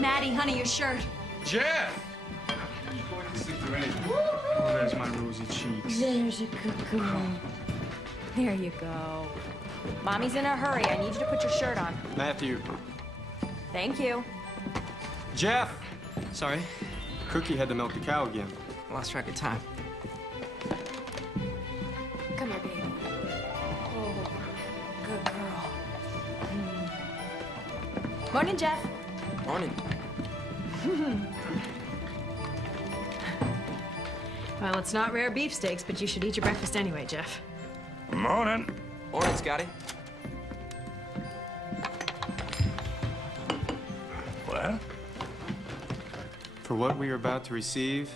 Maddie, honey, your shirt. Jeff! Oh, there's my rosy cheeks. There's a good girl. There you go. Mommy's in a hurry. I need you to put your shirt on. Matthew. Thank you. Jeff! Sorry, Cookie had to milk the cow again. I lost track of time. Come here, baby. Oh, good girl. Morning, Jeff. Morning. Well, it's not rare beefsteaks, but you should eat your breakfast anyway, Jeff. Morning. Morning, Scotty. What? For what we are about to receive,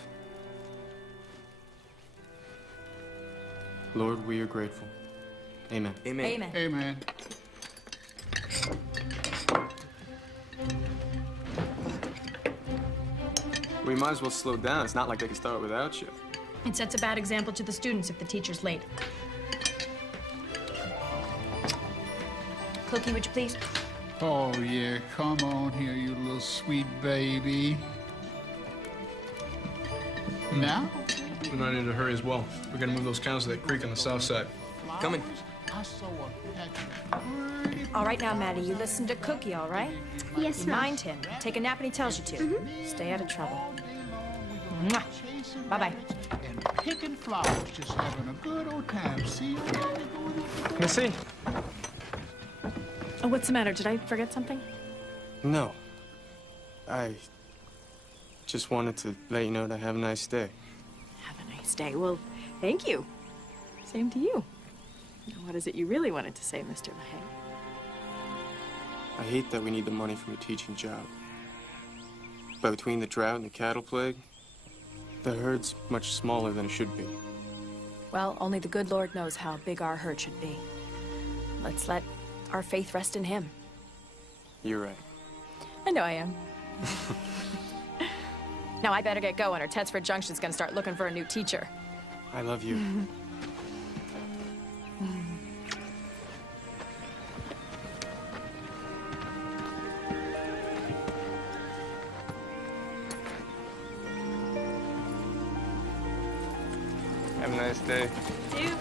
Lord, we are grateful. Amen. Amen. Amen. Amen. We might as well slow down. It's not like they can start without you. It sets a bad example to the students if the teacher's late. Cookie, would you please? Oh, yeah, come on here, you little sweet baby. Now? We might need to hurry as well. We're gonna move those cows to that creek on the south side. Coming. I saw a patch of pretty All right now, Maddie, you listen to Cookie, all right? Yes, ma'am. Mind him. Take a nap when he tells you to. Stay out of trouble. Mwah. Bye-bye. and picking flowers, just having a good old time. See? Missy? Oh, what's the matter? Did I forget something? No. I just wanted to let you know that I have a nice day. Have a nice day. Well, thank you. Same to you. Now, what is it you really wanted to say, Mr. LaHaye? I hate that we need the money from a teaching job. But between the drought and the cattle plague, the herd's much smaller than it should be. Well, only the good Lord knows how big our herd should be. Let's let our faith rest in him. You're right. I know I am. Now I better get going or Tedsford Junction's gonna start looking for a new teacher. I love you. Have a nice day. You.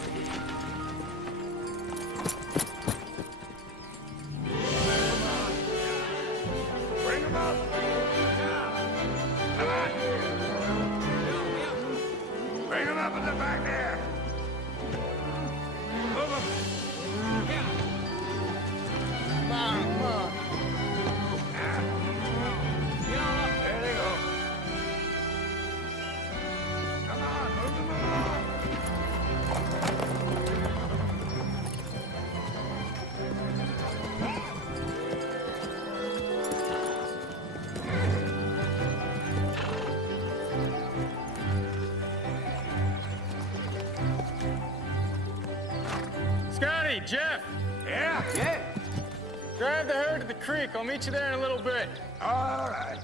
Scotty, Jeff, Yeah. drive the herd to the creek. I'll meet you there in a little bit. All right.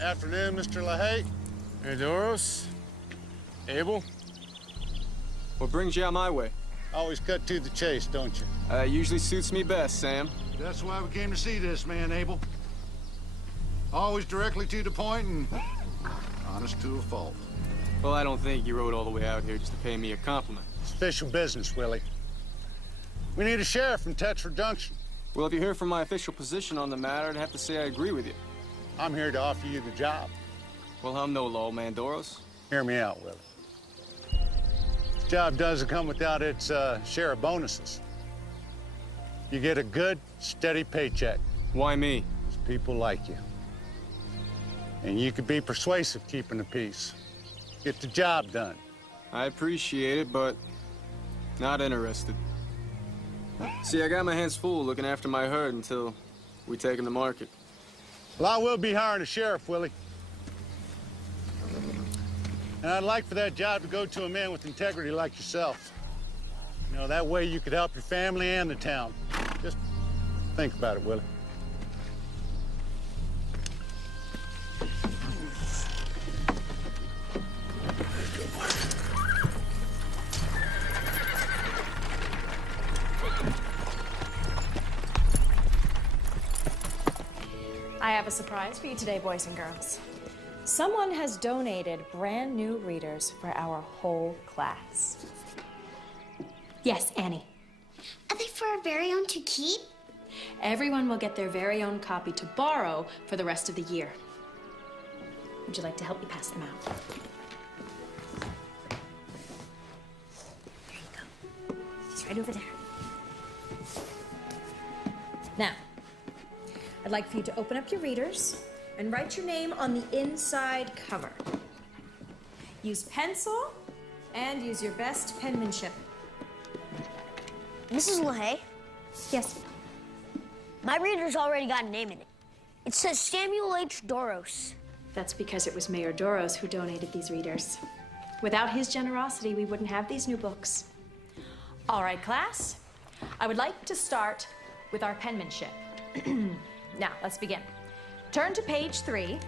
Afternoon, Mr. LaHaye. Hey, Doros. Abel. What brings you out my way? Always cut to the chase, don't you? Usually suits me best, Sam. That's why we came to see this man, Abel. Always directly to the point and honest to a fault. Well, I don't think you rode all the way out here just to pay me a compliment. It's official business, Willie. We need a sheriff from Tetra Junction. Well, if you hear from my official position on the matter, I'd have to say I agree with you. I'm here to offer you the job. Well, I'm no lawman, Doros. Hear me out, Willie. This job doesn't come without its share of bonuses. You get a good, steady paycheck. Why me? There's people like you. And you could be persuasive keeping the peace. Get the job done. I appreciate it, but not interested. See, I got my hands full looking after my herd until we take them to market. Well, I will be hiring a sheriff, Willie. And I'd like for that job to go to a man with integrity like yourself. You know, that way you could help your family and the town. Just think about it, Willie. I have a surprise for you today, boys and girls. Someone has donated brand new readers for our whole class. Yes, Annie. Are they for our very own to keep? Everyone will get their very own copy to borrow for the rest of the year. Would you like to help me pass them out? There you go. It's right over there. Now, I'd like for you to open up your readers and write your name on the inside cover. Use pencil and use your best penmanship. Mrs. LaHaye, Yes. my reader's already got a name in it. It says Samuel H. Doros. That's because it was Mayor Doros who donated these readers. Without his generosity, we wouldn't have these new books. All right, class. I would like to start with our penmanship. Now, let's begin. Turn to page 3.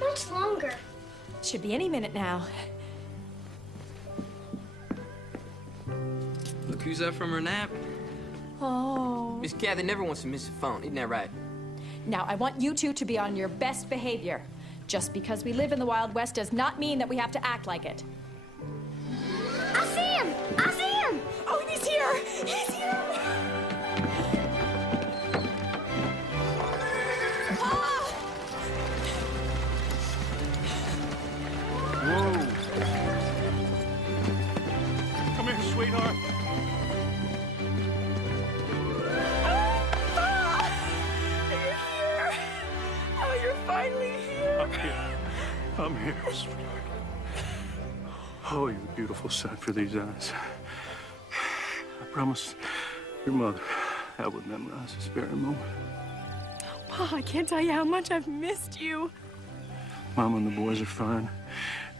Much longer. Should be any minute now. Look who's up from her nap. Oh. Miss Kathy never wants to miss a phone, isn't that right? Now, I want you two to be on your best behavior. Just because we live in the Wild West does not mean that we have to act like it. I see him! I see him! Oh, he's here! He's here! Ah! Whoa. Come here, sweetheart. You're here! Oh, you're finally here! I'm here, sweetheart. Oh, you're a beautiful sight for these eyes. I promised your mother I would memorize this very moment. Pa, I can't tell you how much I've missed you. Mom and the boys are fine,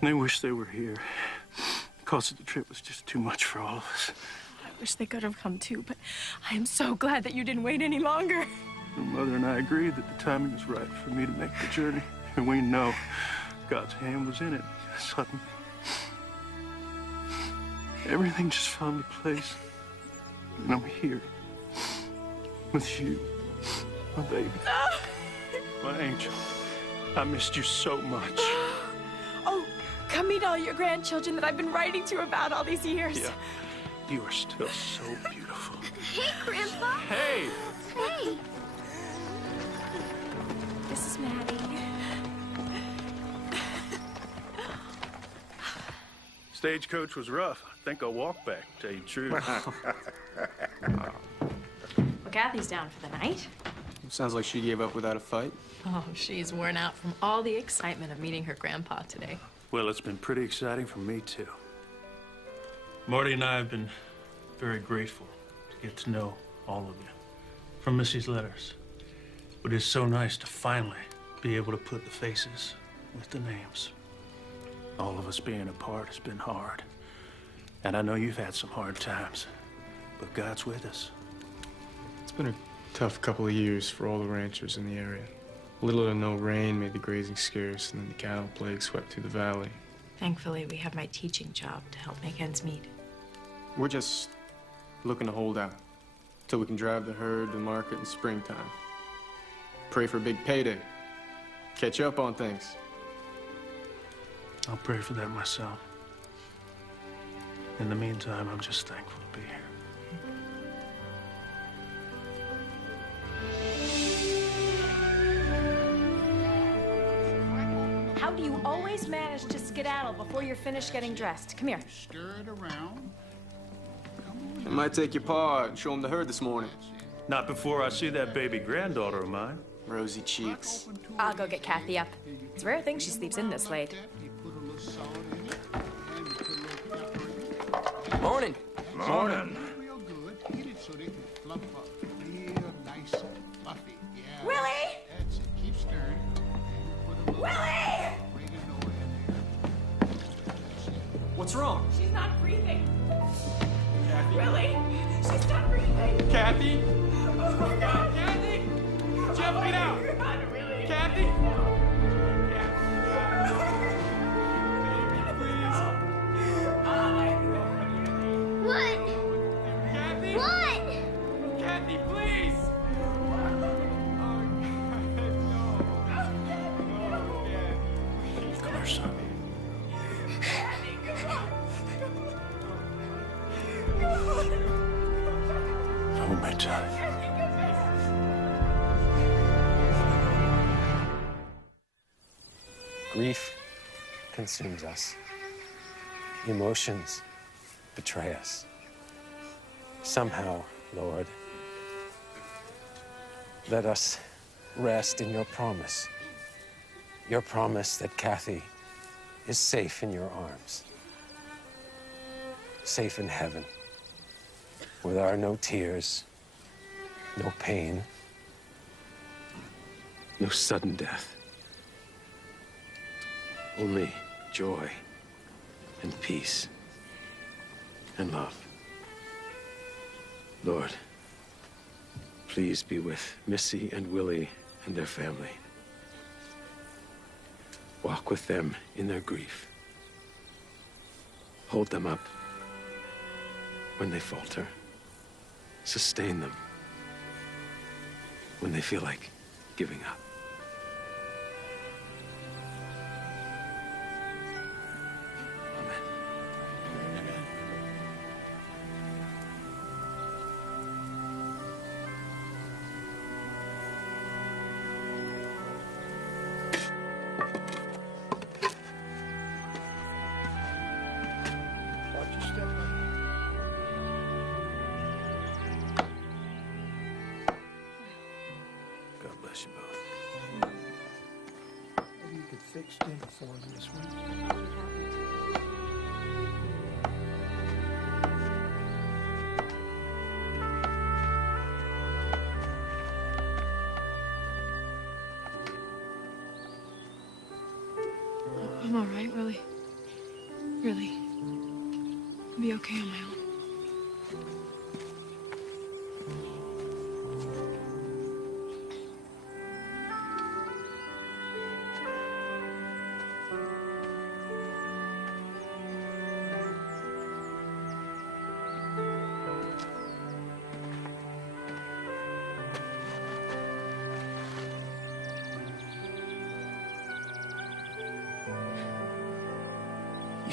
and they wish they were here. The cost of the trip was just too much for all of us. I wish they could have come too, but I am so glad that you didn't wait any longer. Your mother and I agreed that the timing was right for me to make the journey, and we know God's hand was in it. Suddenly, everything just fell into place, and I'm here with you, my baby, my angel. I missed you so much. Come meet all your grandchildren that I've been writing to about all these years. Yeah. You are still so beautiful. Hey, Grandpa. Hey! Hey. This is Maddie. Stagecoach was rough. I think I'll walk back, to tell you the truth. Well, Kathy's down for the night. Sounds like she gave up without a fight. Oh, she's worn out from all the excitement of meeting her grandpa today. Well, it's been pretty exciting for me, too. Marty and I have been very grateful to get to know all of you from Missy's letters. But it's so nice to finally be able to put the faces with the names. All of us being apart has been hard. And I know you've had some hard times, but God's with us. It's been a tough couple of years for all the ranchers in the area. Little to no rain made the grazing scarce, and then the cattle plague swept through the valley. Thankfully, we have my teaching job to help make ends meet. We're just looking to hold out till we can drive the herd to market in springtime. Pray for a big payday. Catch up on things. I'll pray for that myself. In the meantime, I'm just thankful to be here. How do you always manage to skedaddle before you're finished getting dressed? Come here. Stir it around. I might take your paw and show him the herd this morning. Not before I see that baby granddaughter of mine. Rosy cheeks. I'll go get Kathy up. It's a rare thing she sleeps in this late. Morning. Morning. Real good. Eat it so they can fluff up. Real nice and fluffy. Yeah. Willie! That's it. Keep stirring. Put a little Willie! oregano in there. What's wrong? She's not breathing. Kathy? Willie! She's not breathing. Kathy? Oh my God! Kathy? Jeff, get out! God, Willie! Kathy? What? Kathy? What? Kathy, please! Come here, son. Hold me tight. Grief consumes us. Emotions betray us. Somehow, Lord, let us rest in your promise. Your promise that Kathy is safe in your arms. Safe in heaven, where there are no tears, no pain, no sudden death. Only joy and peace and love. Lord, please be with Missy and Willie and their family. Walk with them in their grief. Hold them up when they falter. Sustain them when they feel like giving up. Watch your step. God bless you both. Maybe you could fix dinner for them this week. I'm all right, Willie. Really. I'll be okay on my own.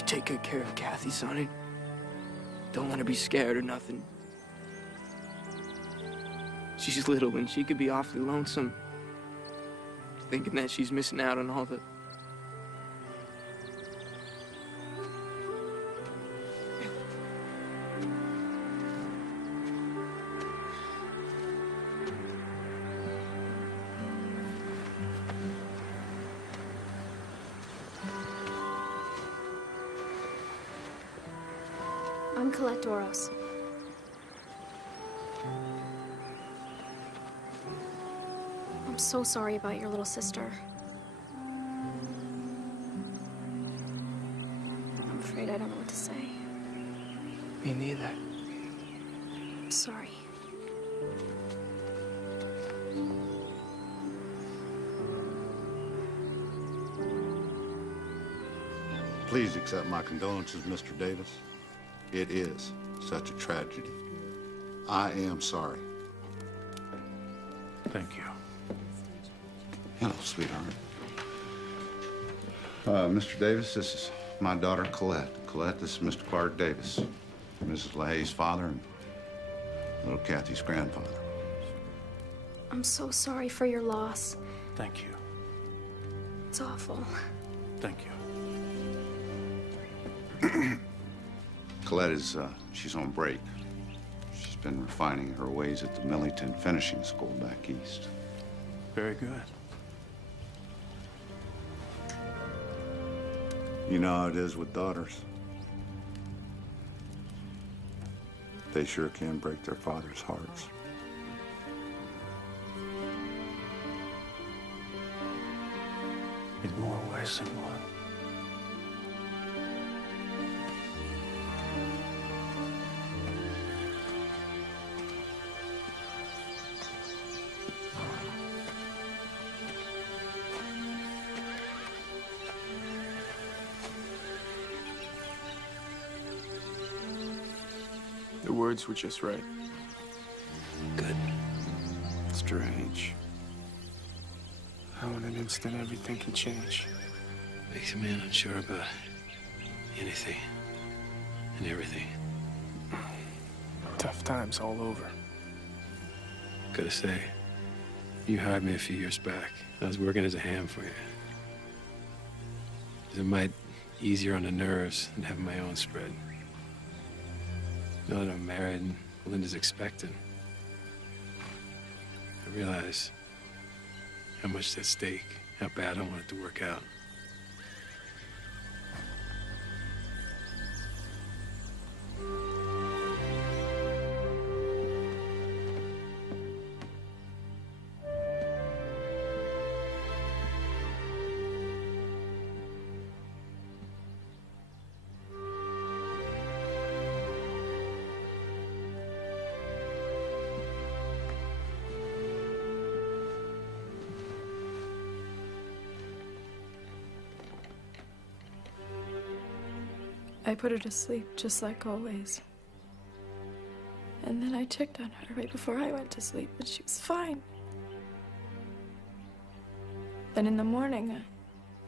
take good care of Kathy, Sonny. Don't let her be scared or nothing. She's little and she could be awfully lonesome, thinking that she's missing out on all the... I'm Colette Doros. I'm so sorry about your little sister. I'm afraid I don't know what to say. Me neither. I'm sorry. Please accept my condolences, Mr. Davis. It is such a tragedy. I am sorry. Thank you. Hello, sweetheart. Mr. Davis, this is my daughter, Colette. Colette, this is Mr. Clark Davis, Mrs. LaHaye's father and little Kathy's grandfather. I'm so sorry for your loss. Thank you. It's awful. Thank you. Colette is, she's on break. She's been refining her ways at the Millington Finishing School back east. Very good. You know how it is with daughters. They sure can break their father's hearts. In more ways than one. The words were just right. Good. Strange. How in an instant everything can change. Makes a man unsure about anything and everything. Tough times all over. Gotta say, you hired me a few years back. I was working as a ham for you. It was a mite easier on the nerves than having my own spread. Now that I'm married and Linda's expecting, I realize how much is at stake, how bad I want it to work out. I put her to sleep, just like always. And then I checked on her right before I went to sleep, and she was fine. Then in the morning,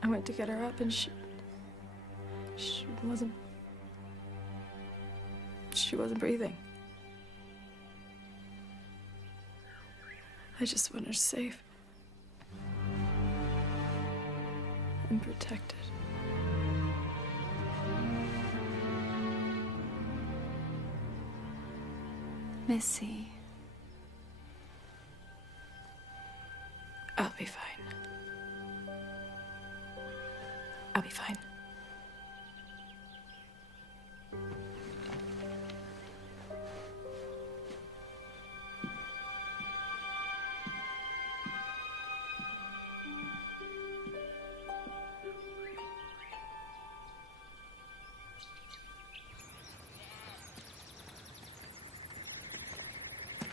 I went to get her up, and she wasn't breathing. I just want her safe and protected. Missy. I'll be fine. I'll be fine.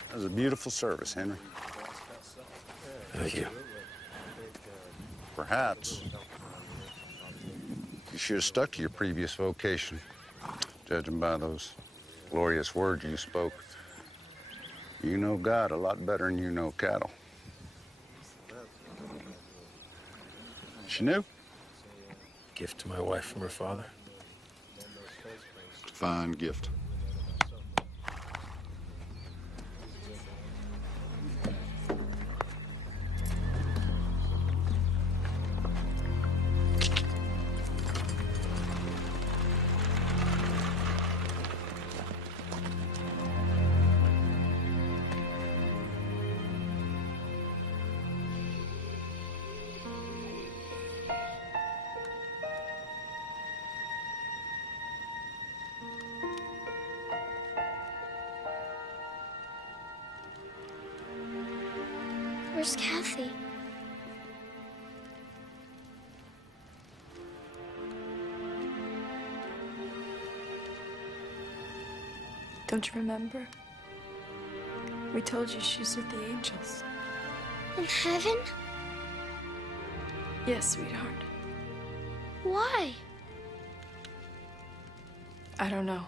That was a beautiful service, Henry. Thank you. Perhaps you should have stuck to your previous vocation, judging by those glorious words you spoke. You know God a lot better than you know cattle. She knew? Gift to my wife from her father. fine gift. Where's Kathy? Don't you remember? We told you she's with the angels. In heaven? Yes, sweetheart. Why? I don't know.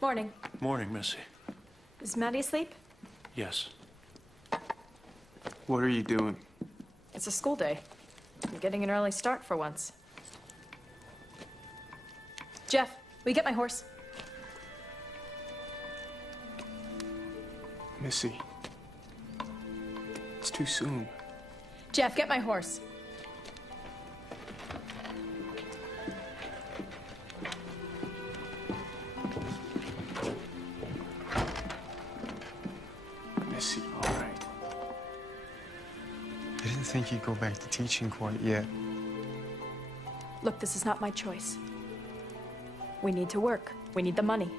Morning. Morning, Missy. Is Maddie asleep? Yes. What are you doing? It's a school day. I'm getting an early start for once. Jeff, will you get my horse? Missy. It's too soon. Jeff, get my horse. Missy, all right. I didn't think you'd go back to teaching quite yet. Look, this is not my choice. We need to work. We need the money.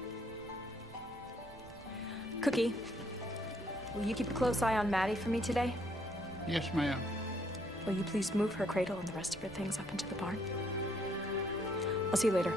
Cookie, will you keep a close eye on Maddie for me today? Yes, ma'am. Will you please move her cradle and the rest of her things up into the barn? I'll see you later.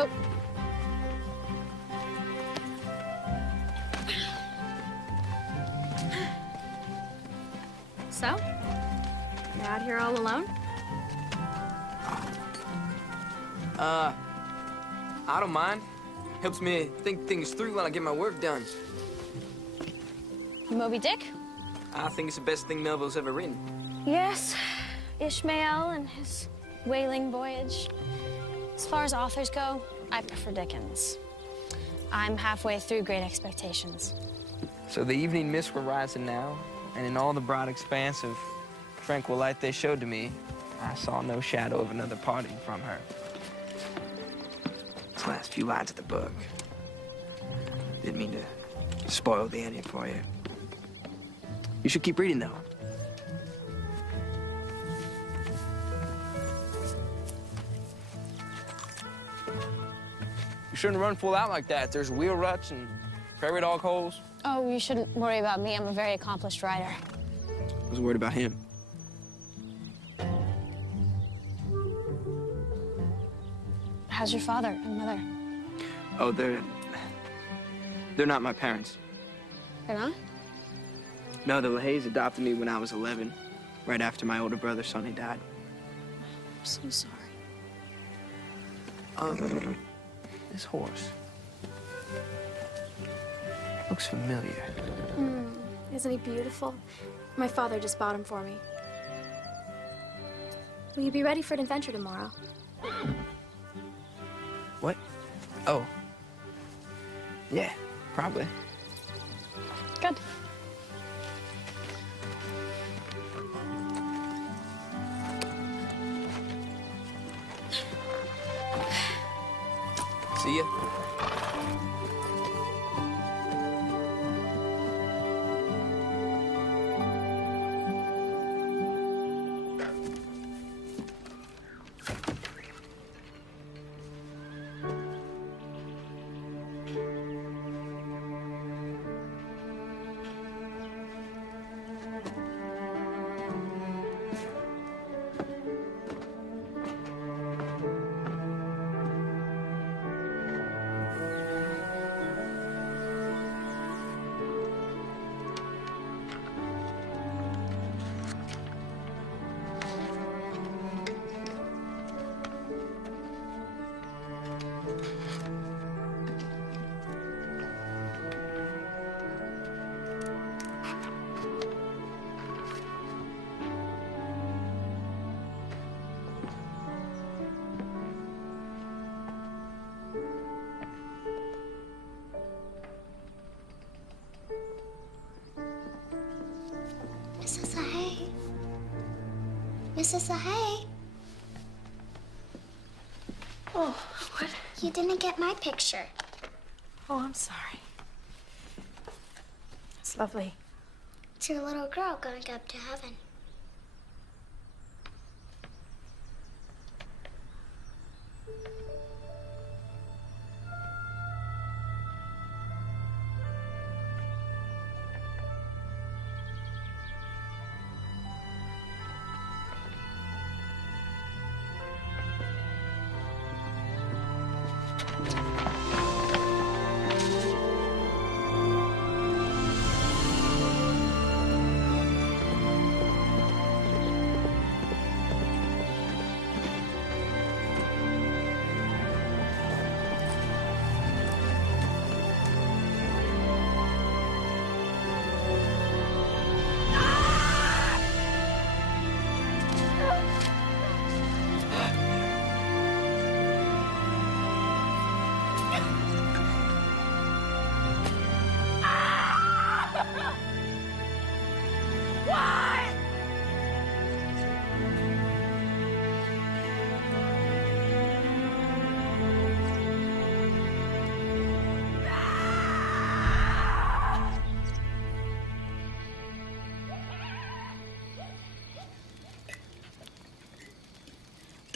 Oh. So? You're out here all alone? I don't mind. Helps me think things through when I get my work done. Moby Dick? I think it's the best thing Melville's ever written. Yes. Ishmael and his whaling voyage. As far as authors go, I prefer Dickens. I'm halfway through Great Expectations. So the evening mists were rising now, and in all the broad expanse of tranquil light they showed to me, I saw no shadow of another parting from her. These last few lines of the book. Didn't mean to spoil the ending for you. You should keep reading, though. You shouldn't run full out like that. There's wheel ruts and prairie dog holes. Oh, you shouldn't worry about me. I'm a very accomplished writer. I was worried about him. How's your father and mother? Oh, they're not my parents. They're not? No, the LaHaye's adopted me when I was 11, right after my older brother Sonny died. I'm so sorry. This horse looks familiar. Isn't he beautiful? My father just bought him for me. Will you be ready for an adventure tomorrow? What? Oh. Yeah, probably. Good. See ya. Mrs. Hay. Mrs. Hay. Oh, what? You didn't get my picture. Oh, I'm sorry. It's lovely. It's your little girl going up to heaven.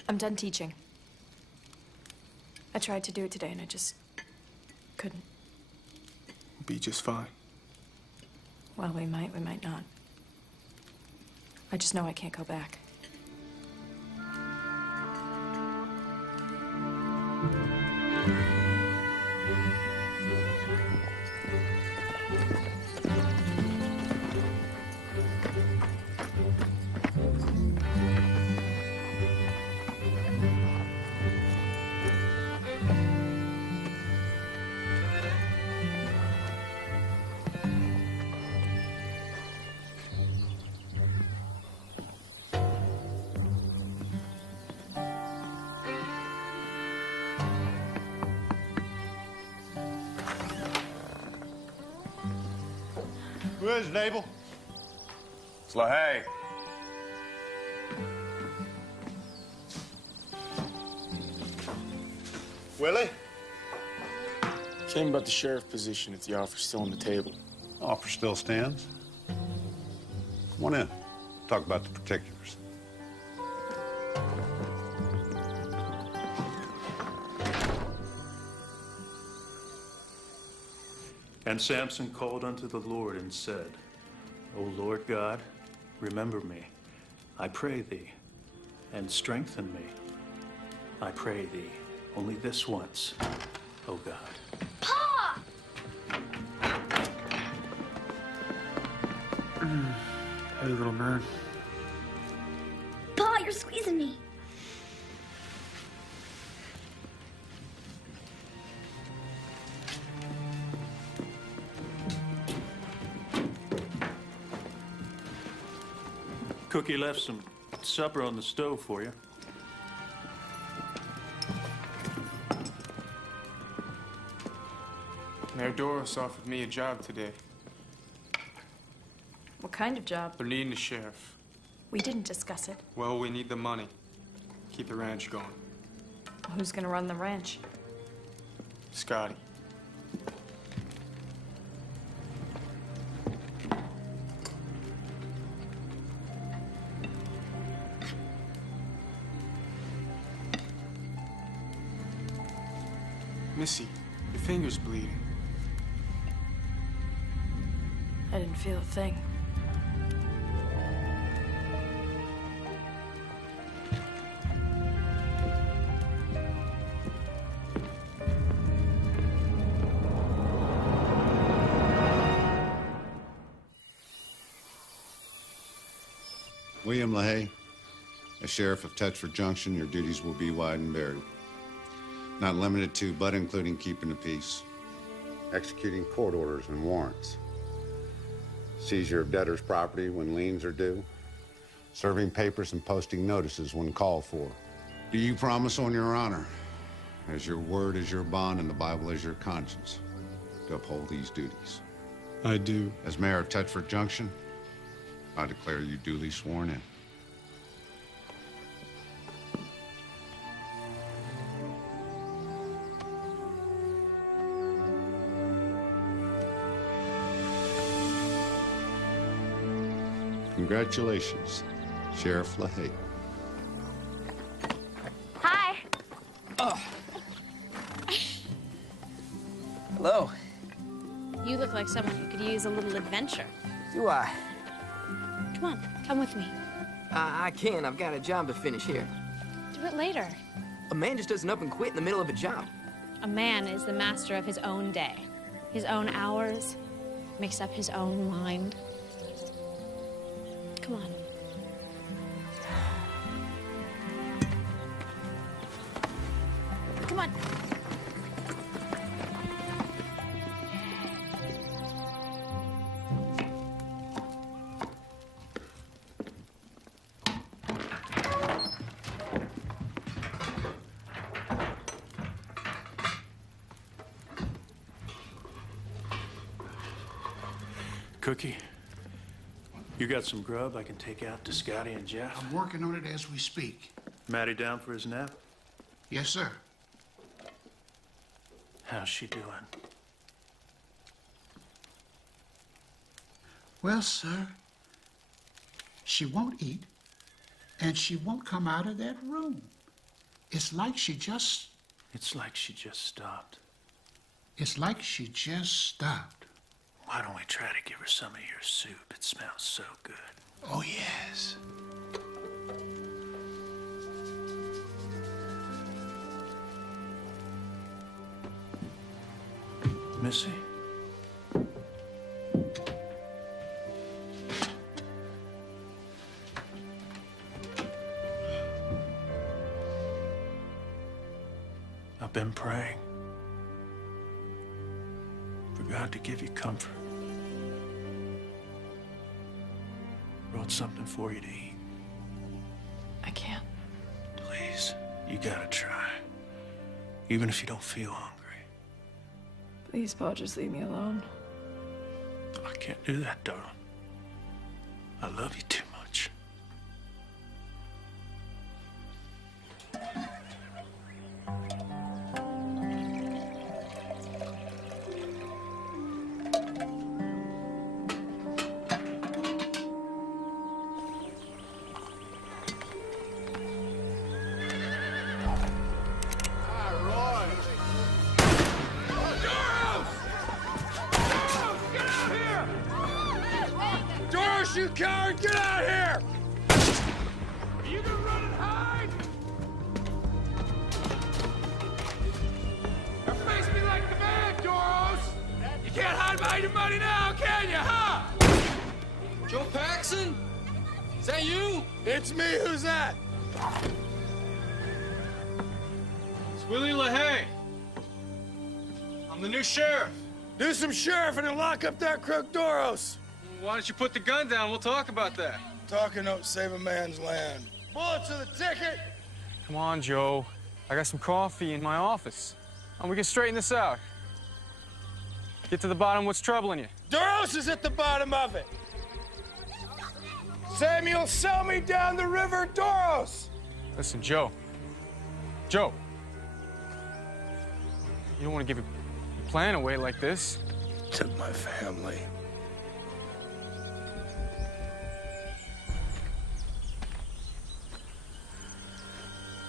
I'm done teaching. I tried to do it today and I just couldn't. We'll be just fine. Well, we might not. I just know I can't go back. Who is it, Abel? It's LaHaye. Willie? Came about the sheriff position if the offer's still on the table. Offer still stands. Come on in. Talk about the particulars. And Samson called unto the Lord and said, O Lord God, remember me, I pray thee, and strengthen me. I pray thee, only this once, O God. Pa! Hey, little man. Pa, you're squeezing me. Cookie left some supper on the stove for you. Mayor Doris offered me a job today. What kind of job? They're needing a sheriff. We didn't discuss it. Well, we need the money. Keep the ranch going. Who's gonna run the ranch? Scotty. Missy, your finger's bleeding. I didn't feel a thing. William LaHaye, as Sheriff of Tetford Junction, your duties will be wide and varied. Not limited to, but including keeping the peace. Executing court orders and warrants. Seizure of debtors' property when liens are due. Serving papers and posting notices when called for. Do you promise on your honor, as your word is your bond and the Bible is your conscience, to uphold these duties? I do. As mayor of Tetford Junction, I declare you duly sworn in. Congratulations, Sheriff LaHaye. Hi. Oh. Hello. You look like someone who could use a little adventure. Do I? Come on, come with me. I can. I've got a job to finish here. Do it later. A man just doesn't up and quit in the middle of a job. A man is the master of his own day, his own hours, makes up his own mind. Come on. Come on. Cookie, you got some grub I can take out to Scotty and Jeff? I'm working on it as we speak. Maddie down for his nap? Yes, sir. How's she doing? Well, sir, she won't eat, and she won't come out of that room. It's like she just... It's like she just stopped. It's like she just stopped. Why don't we try to give her some of your soup? It smells so good. Oh, yes. Missy? I've been praying for God to give you comfort. Brought something for you to eat. I can't. Please, you gotta try. Even if you don't feel hungry. Please, Paul, just leave me alone. I can't do that, darling. I love you too much. You coward, get out here! Are you gonna run and hide? Or face me like the man, Doros! You can't hide behind your money now, can you, huh? Joe Paxson? Is that you? It's me, who's that? It's Willie LaHaye. I'm the new sheriff. Do some sheriff and then lock up that crook Doros. Why don't you put the gun down? We'll talk about that. Talking don't save a man's land. Bullets are the ticket! Come on, Joe. I got some coffee in my office. And we can straighten this out. Get to the bottom of what's troubling you. Doros is at the bottom of it. Samuel, sell me down the river, Doros! Listen, Joe. Joe. You don't want to give your plan away like this. Took my family.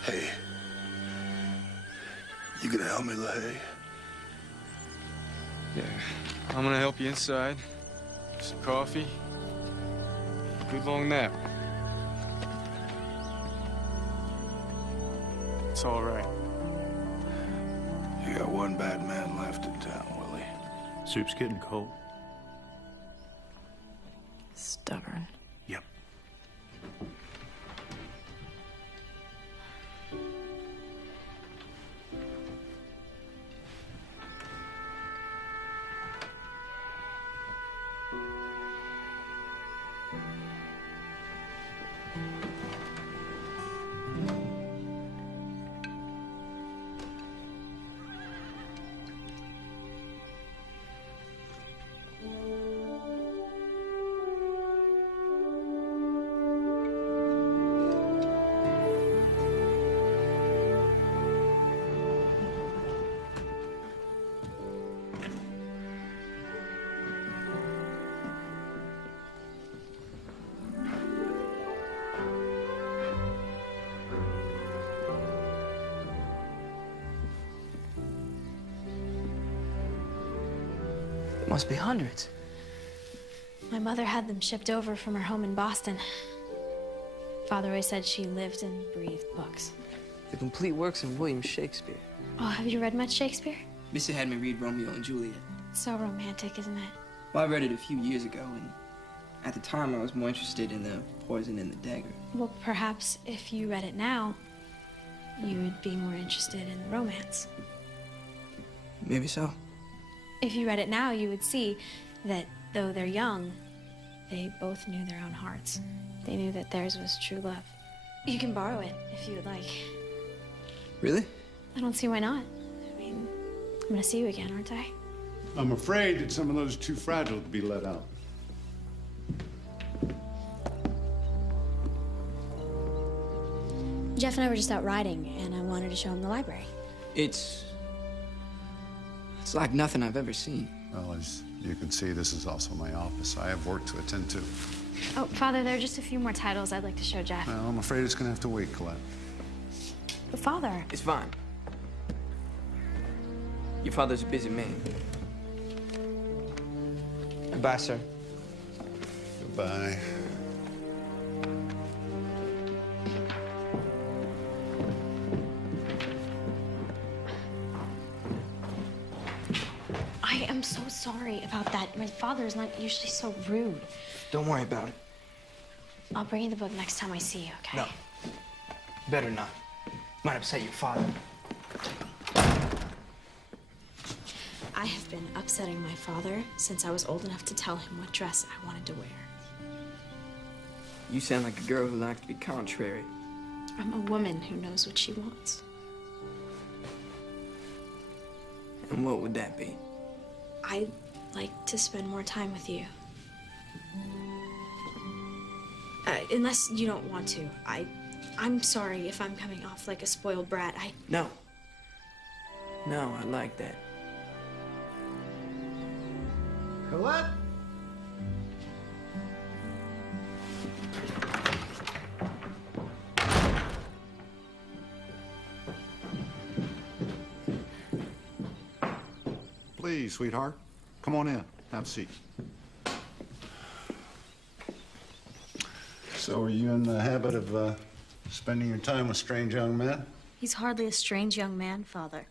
Hey, you gonna help me, LaHaye? Yeah, I'm gonna help you inside. Some coffee. Good long nap. It's all right. You got one bad man left in town, Willie. Soup's getting cold. Stubborn. Yep. Must be hundreds. My mother had them shipped over from her home in Boston. Father always said she lived and breathed books. The complete works of William Shakespeare. Oh, have you read much Shakespeare? Missy had me read Romeo and Juliet. So romantic, isn't it? Well, I read it a few years ago, and at the time I was more interested in the poison in the dagger. Well, perhaps if you read it now, you would be more interested in the romance. Maybe so. If you read it now, you would see that though they're young, they both knew their own hearts. They knew that theirs was true love. You can borrow it if you would like. Really? I don't see why not. I mean, I'm gonna see you again, aren't I? I'm afraid that some of those are too fragile to be let out. Jeff and I were just out riding, and I wanted to show him the library. It's like nothing I've ever seen. Well, as you can see, this is also my office. I have work to attend to. Oh, Father, there are just a few more titles I'd like to show Jeff. Well, I'm afraid it's going to have to wait, Colette. But Father... It's fine. Your father's a busy man. Goodbye, sir. Goodbye. I am so sorry about that. My father is not usually so rude. Don't worry about it. I'll bring you the book next time I see you, okay? No. Better not. Might upset your father. I have been upsetting my father since I was old enough to tell him what dress I wanted to wear. You sound like a girl who likes to be contrary. I'm a woman who knows what she wants. And what would that be? I'd like to spend more time with you. Unless you don't want to. I'm sorry if I'm coming off like a spoiled brat. No. No, I like that. Colette? Please, sweetheart. Come on in. Have a seat. So are you in the habit of spending your time with strange young men? He's hardly a strange young man, Father.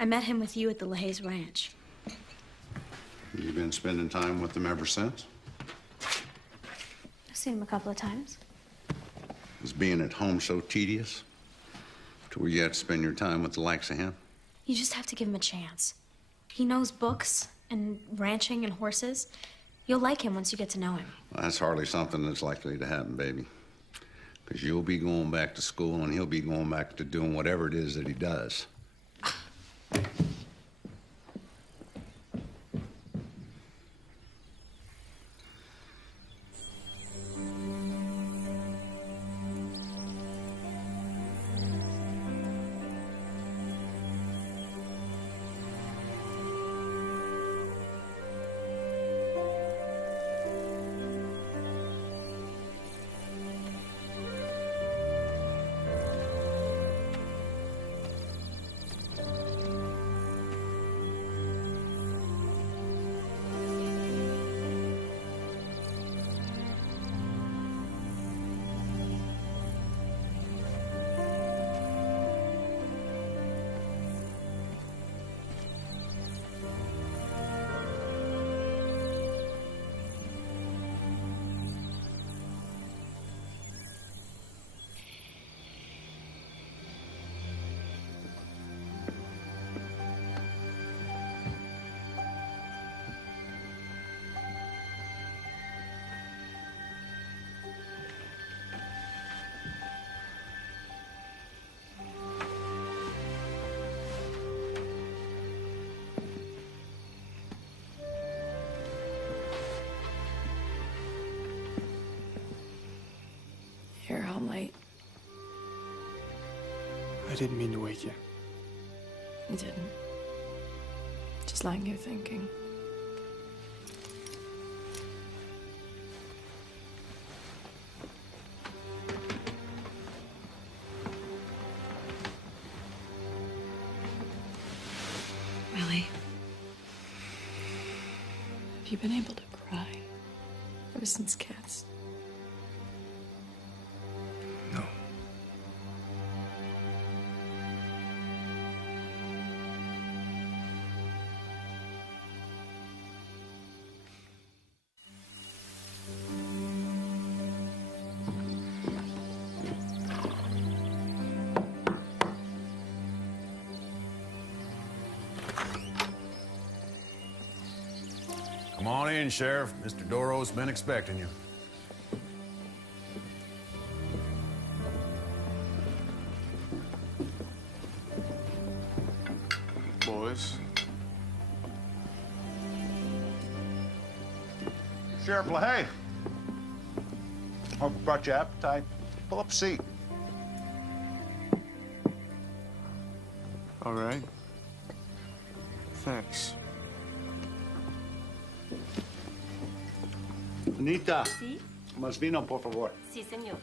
I met him with you at the LaHaye's ranch. You've been spending time with them ever since? I've seen him a couple of times. Is being at home so tedious to where you have to spend your time with the likes of him? You just have to give him a chance. He knows books and ranching and horses. You'll like him once you get to know him. Well, that's hardly something that's likely to happen, baby. Because you'll be going back to school and he'll be going back to doing whatever it is that he does. You're home late. I didn't mean to wake you. You didn't. Just like you're thinking. Willie. Have you been able to cry ever since Kat's? No. Come on in, Sheriff. Mr. Doro's been expecting you. Boys. Sheriff LaHaye. Hope I brought you appetite. Pull up a seat. All right. Thanks. Anita. Sí? Más vino, por favor. Sí, señor.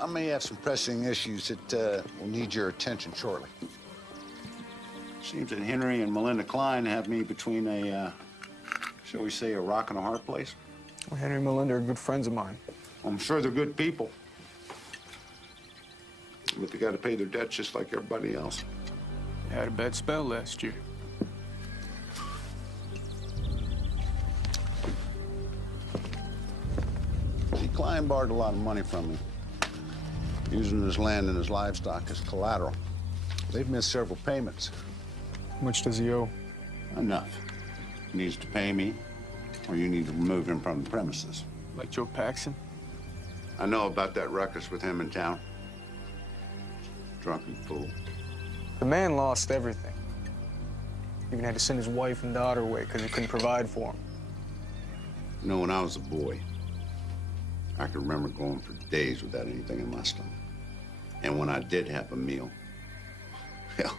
I may have some pressing issues that will need your attention shortly. Seems that Henry and Melinda Klein have me between a, shall we say, a rock and a hard place. Well, Henry and Melinda are good friends of mine. I'm sure they're good people. But they got to pay their debts just like everybody else. You had a bad spell last year. See, Klein borrowed a lot of money from me, using his land and his livestock as collateral. They've missed several payments. How much does he owe? Enough. He needs to pay me, or you need to remove him from the premises. Like Joe Paxson? I know about that ruckus with him in town. Drunken fool. The man lost everything. Even had to send his wife and daughter away because he couldn't provide for them. You know, when I was a boy, I could remember going for days without anything in my stomach. And when I did have a meal, hell,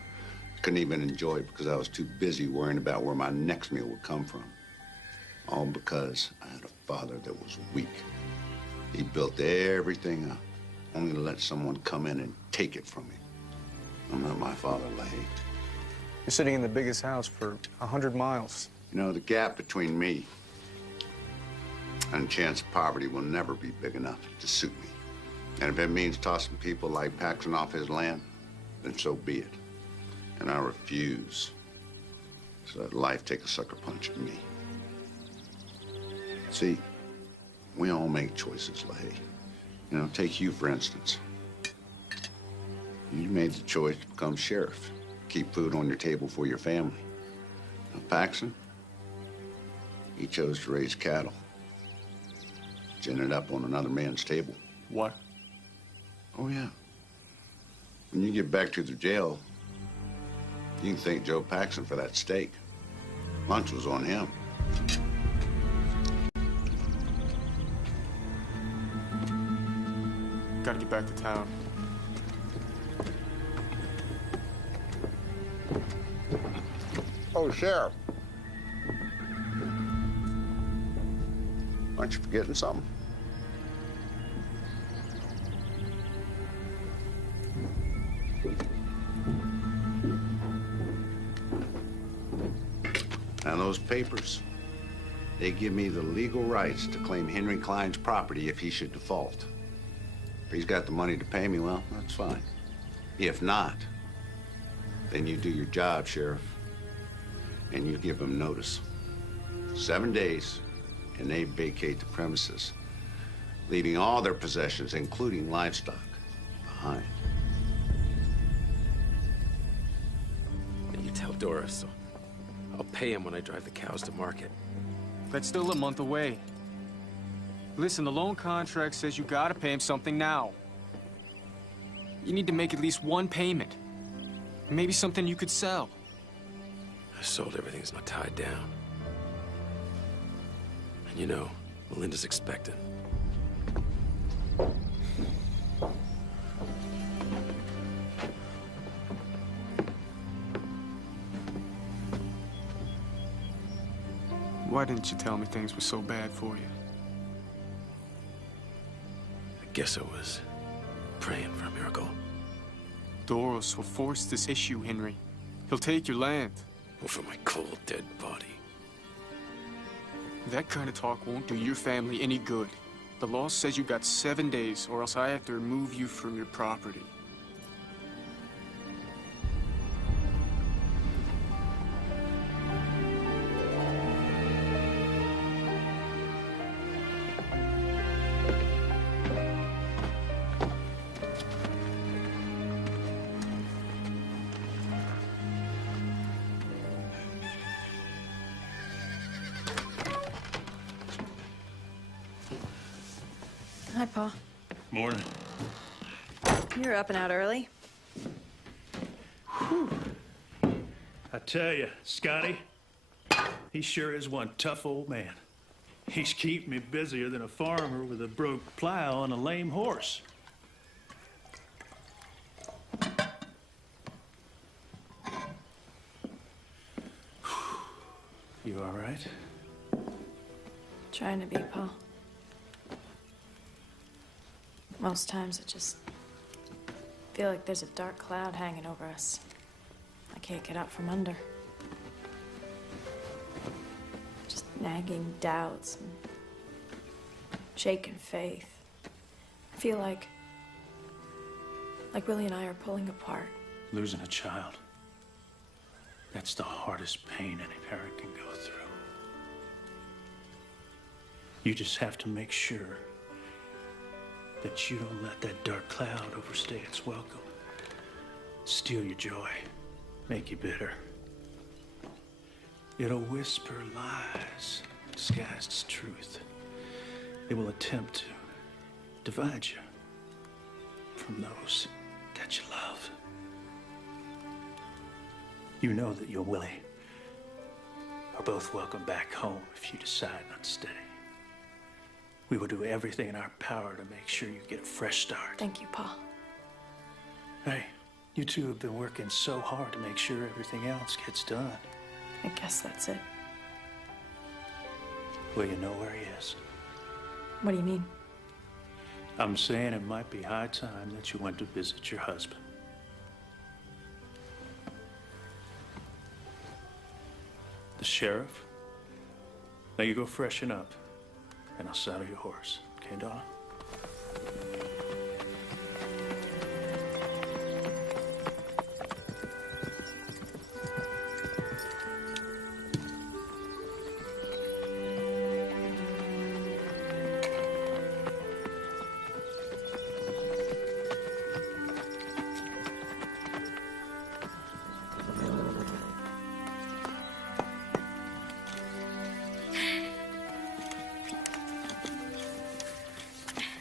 I couldn't even enjoy it because I was too busy worrying about where my next meal would come from. All because I had a father that was weak. He built everything up, only to let someone come in and take it from me. I'm not my father, LaHaye. You're sitting in the biggest house for 100 miles. You know, the gap between me and chance of poverty will never be big enough to suit me. And if it means tossing people like Paxson off his land, then so be it. And I refuse to let life take a sucker punch at me. See, we all make choices, LaHaye. You know, take you, for instance. You made the choice to become sheriff, keep food on your table for your family. Now, Paxson, he chose to raise cattle, which ended up on another man's table. What? Oh, yeah. When you get back to the jail, you can thank Joe Paxson for that steak. Lunch was on him. Gotta get back to town. Oh, Sheriff. Aren't you forgetting something? Now, those papers, they give me the legal rights to claim Henry Klein's property if he should default. If he's got the money to pay me, well, that's fine. If not, then you do your job, Sheriff, and you give him notice. 7 days, and they vacate the premises, leaving all their possessions, including livestock, behind. And you tell Doris, so I'll pay him when I drive the cows to market. That's still a month away. Listen, the loan contract says you gotta pay him something now. You need to make at least one payment. Maybe something you could sell. I sold everything. It's not tied down. And you know, Melinda's expecting. Why didn't you tell me things were so bad for you? I guess I was praying for a miracle. Doros will force this issue, Henry. He'll take your land. Over my cold, dead body. That kind of talk won't do your family any good. The law says you got 7 days, or else I have to remove you from your property. Hi, Pa. Morning. You're up and out early. I tell you, Scotty, he sure is one tough old man. He's keeping me busier than a farmer with a broke plow and a lame horse. You all right? Trying to be, Pa. Most times I just feel like there's a dark cloud hanging over us. I can't get out from under. Just nagging doubts and shaken faith. I feel like Willie and I are pulling apart. Losing a child. That's the hardest pain any parent can go through. You just have to make sure that you don't let that dark cloud overstay its welcome. Steal your joy, make you bitter. It'll whisper lies disguised as truth. It will attempt to divide you from those that you love. You know that you and Willie are both welcome back home if you decide not to stay. We will do everything in our power to make sure you get a fresh start. Thank you, Pa. Hey, you two have been working so hard to make sure everything else gets done. I guess that's it. Well, you know where he is. What do you mean? I'm saying it might be high time that you went to visit your husband. The sheriff? Now you go freshen up, and I'll saddle your horse. Okay, Donna?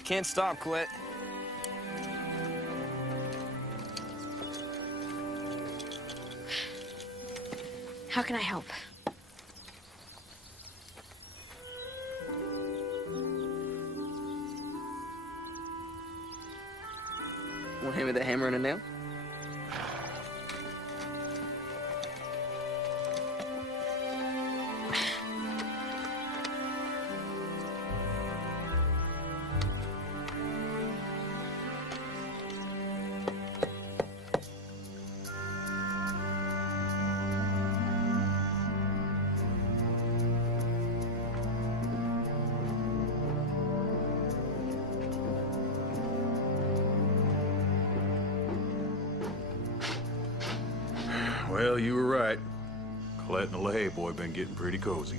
Can't stop, Colette. How can I help? Want to hand me the hammer and a nail? Well, you were right. Colette and the LaHaye boy been getting pretty cozy.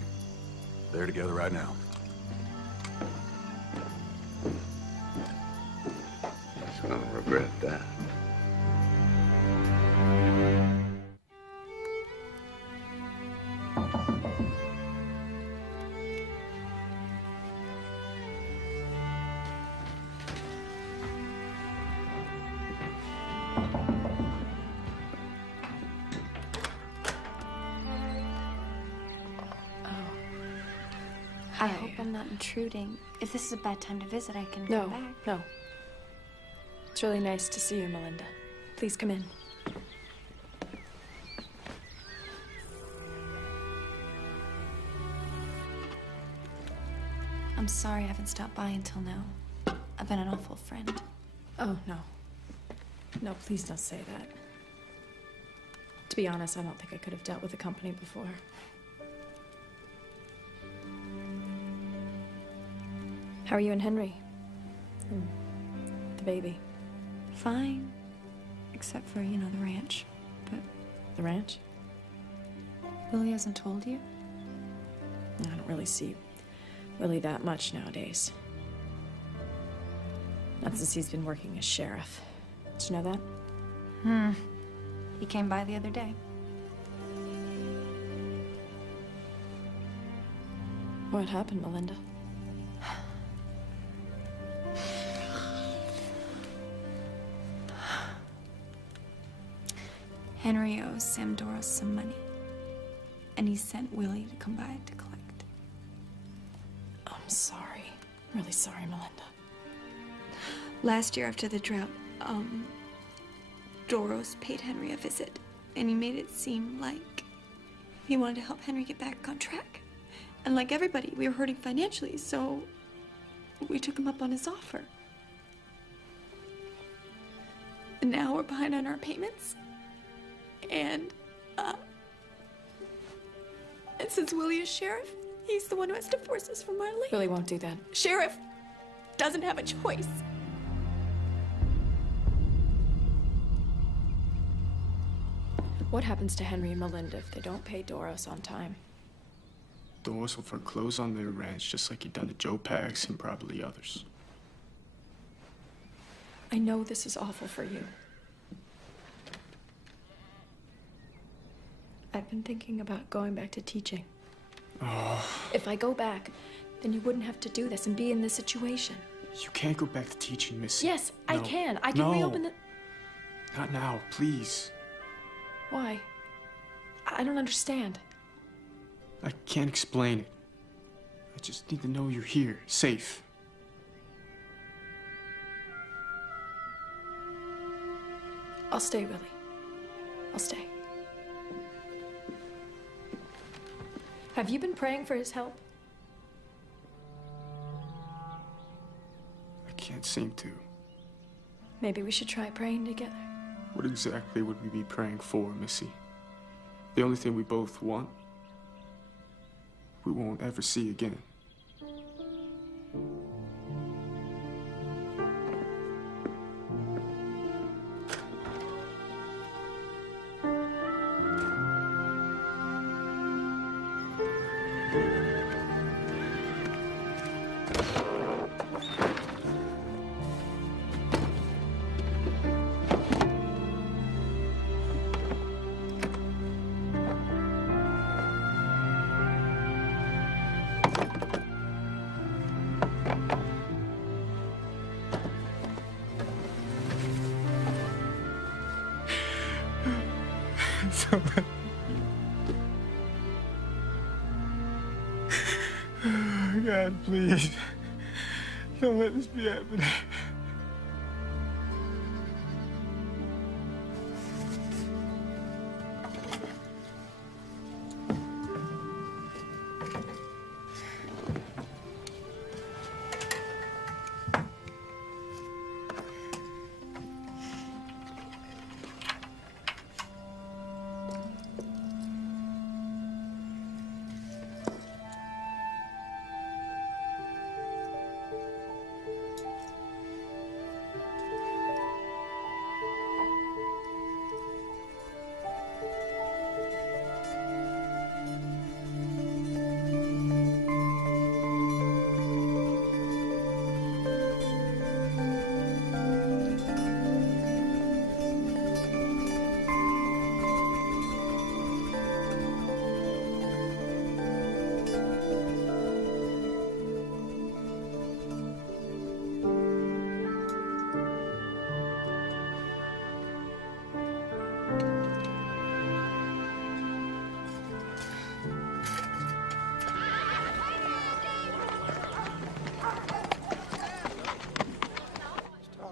They're together right now. He's gonna regret that. I hope I'm not intruding. If this is a bad time to visit, I can No, come back. no. It's really nice to see you, Melinda. Please come in. I'm sorry I haven't stopped by until now. I've been an awful friend. Oh, no. No, please don't say that. To be honest, I don't think I could have dealt with the company before. How are you and Henry? And the baby? Fine. Except for, you know, the ranch. But The ranch? Willie hasn't told you? I don't really see Willie that much nowadays. Not since he's been working as sheriff. Did you know that? He came by the other day. What happened, Melinda? Henry owes Sam Doros some money. And he sent Willie to come by to collect. I'm sorry. I'm really sorry, Melinda. Last year after the drought, Doros paid Henry a visit. And he made it seem like he wanted to help Henry get back on track. And like everybody, we were hurting financially, so we took him up on his offer. And now we're behind on our payments. And since Willie is sheriff, he's the one who has to force us from our land. Willie won't do that. Sheriff doesn't have a choice. What happens to Henry and Melinda if they don't pay Doros on time? Doris will foreclose on their ranch just like he done to Joe Pax and probably others. I know this is awful for you. I've been thinking about going back to teaching. Oh, If I go back, then you wouldn't have to do this and be in this situation. you can't go back to teaching, Missy. Yes, I No. can. I can No. reopen the... Not now, please. Why? I don't understand. I can't explain it. I just need to know you're here, safe. I'll stay, Willie. I'll stay. Have you been praying for his help? I can't seem to. Maybe we should try praying together. What exactly would we be praying for, Missy? The only thing we both want, we won't ever see again. God, please. Don't let this be happening.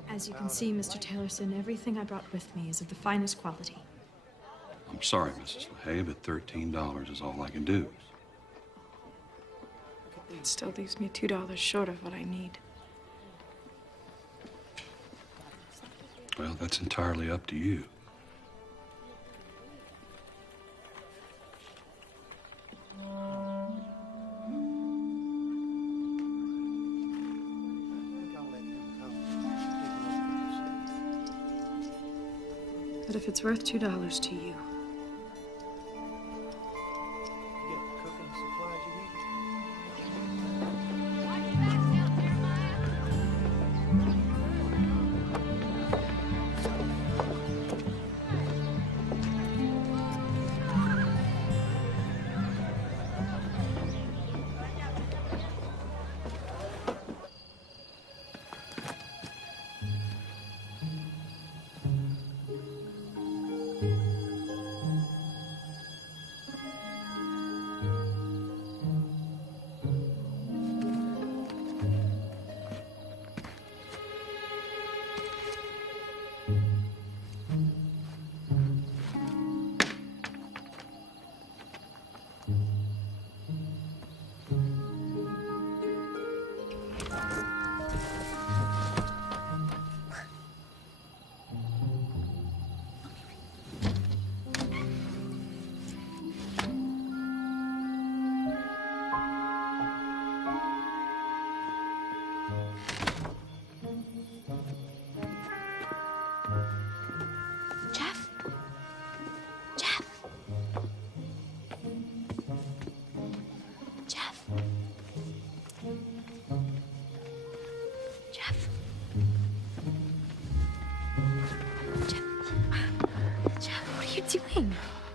As you can see, Mr. Taylorson, everything I brought with me is of the finest quality. I'm sorry, Mrs. LaHaye, but $13 is all I can do. It still leaves me $2 short of what I need. Well, that's entirely up to you. But if it's worth $2 to you.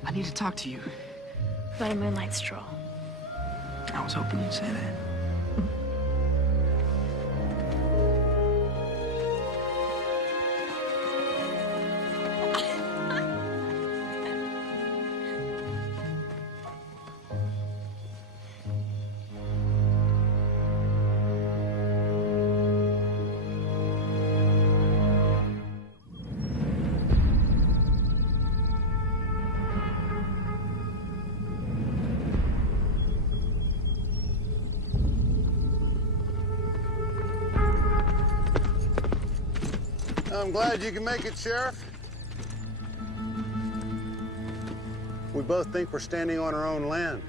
I need to talk to you. About a moonlight stroll. I was hoping you'd say that. I'm glad you can make it, Sheriff. We both think we're standing on our own land.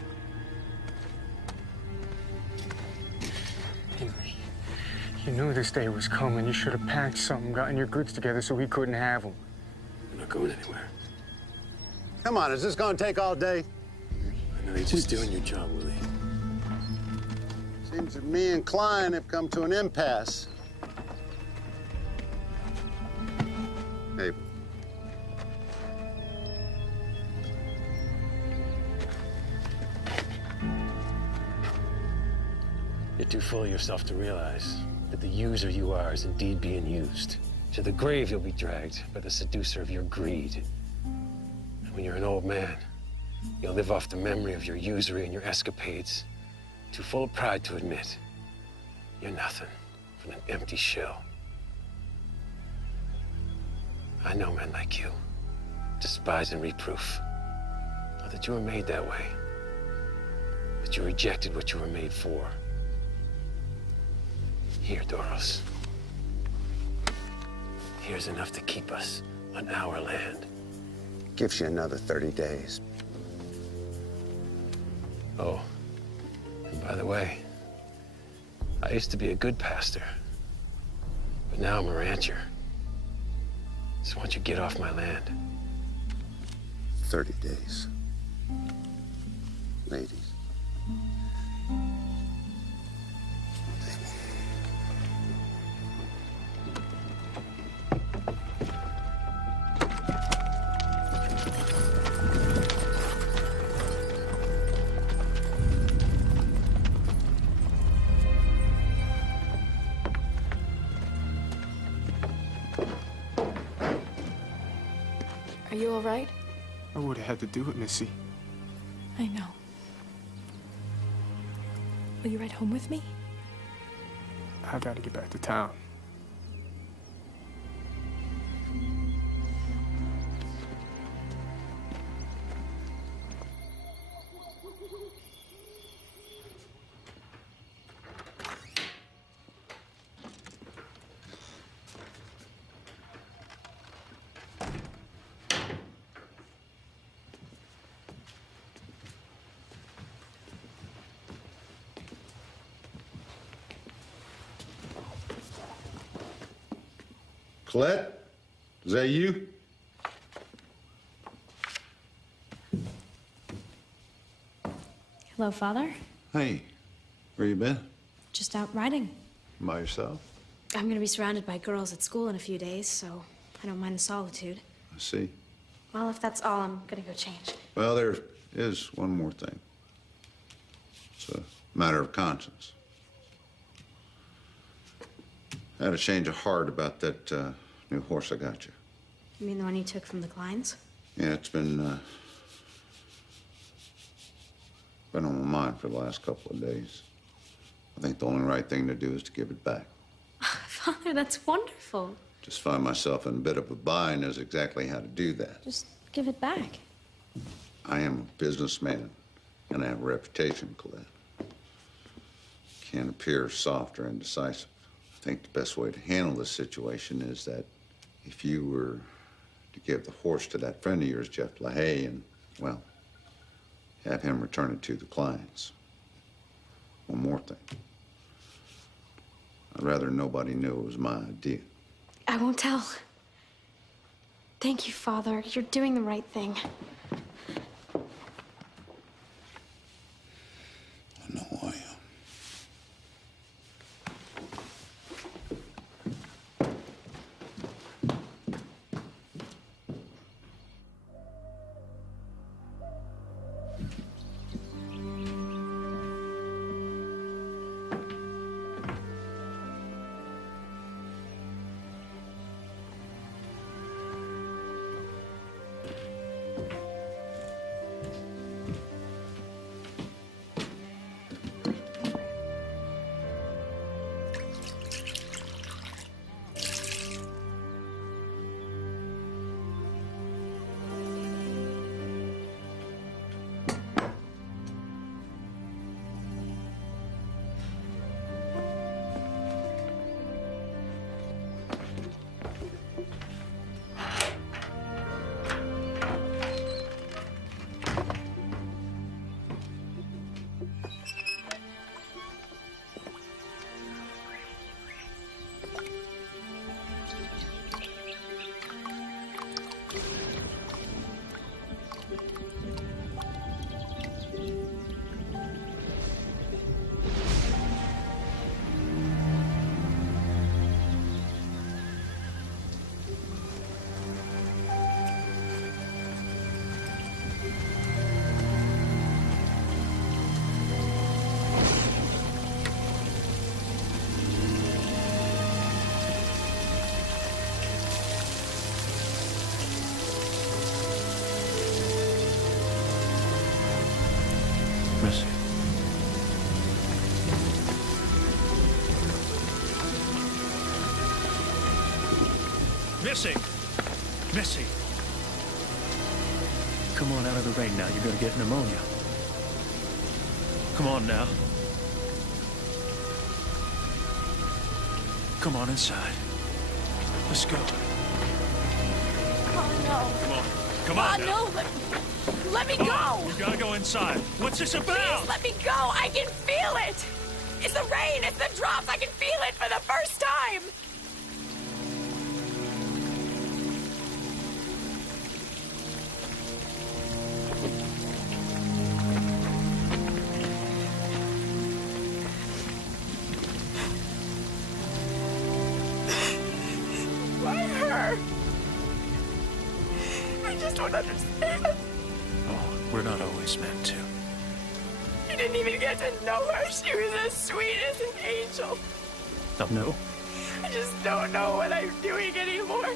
Henry, you knew this day was coming. You should have packed something, gotten your goods together so we couldn't have them. We're not going anywhere. Come on, is this gonna take all day? I know you're just doing your job, Willie. Seems that me and Klein have come to an impasse. Hey. You're too full of yourself to realize that the user you are is indeed being used. To the grave you'll be dragged by the seducer of your greed. And when you're an old man, you'll live off the memory of your usury and your escapades. Too full of pride to admit you're nothing but an empty shell. I know men like you, despise and reproof. Not that you were made that way, but you rejected what you were made for. Here, Doros. Here's enough to keep us on our land. Gives you another 30 days. Oh, and by the way, I used to be a good pastor, but now I'm a rancher. So why don't you get off my land? 30 days. Ladies. Are you all right? I would have had to do it, Missy. I know. Will you ride home with me? I gotta get back to town. Colette, is that you? Hello, Father. Hey, where you been? Just out riding. By yourself? I'm gonna be surrounded by girls at school in a few days, so I don't mind the solitude. I see. Well, if that's all, I'm gonna go change. Well, there is one more thing. It's a matter of conscience. I had a change of heart about that new horse I got you. You mean the one you took from the Kleins? Yeah, it's been on my mind for the last couple of days. I think the only right thing to do is to give it back. Father, that's wonderful. Just find myself in a bit of a bind as exactly how to do that. Just give it back. I am a businessman, and I have a reputation, Colette. Can't appear soft or indecisive. I think the best way to handle this situation is that if you were to give the horse to that friend of yours, Jeff LaHaye, and, well, have him return it to the clients. One more thing. I'd rather nobody knew it was my idea. I won't tell. Thank you, Father. You're doing the right thing. I know I am. Missy. Missy! Missy! Come on out of the rain now. You're gonna get pneumonia. Come on now. Come on inside. Let's go. Oh, no. Come on. Come on now. No. Let me Come go. on. You gotta go inside. What's this about? Please let me go. I can feel it. It's the rain. It's the drops. I can feel it for the first time. Why her? I just don't understand. Oh, we're not always meant to. You didn't even get to know her. She was as sweet as an angel. Oh, no? I just don't know what I'm doing anymore.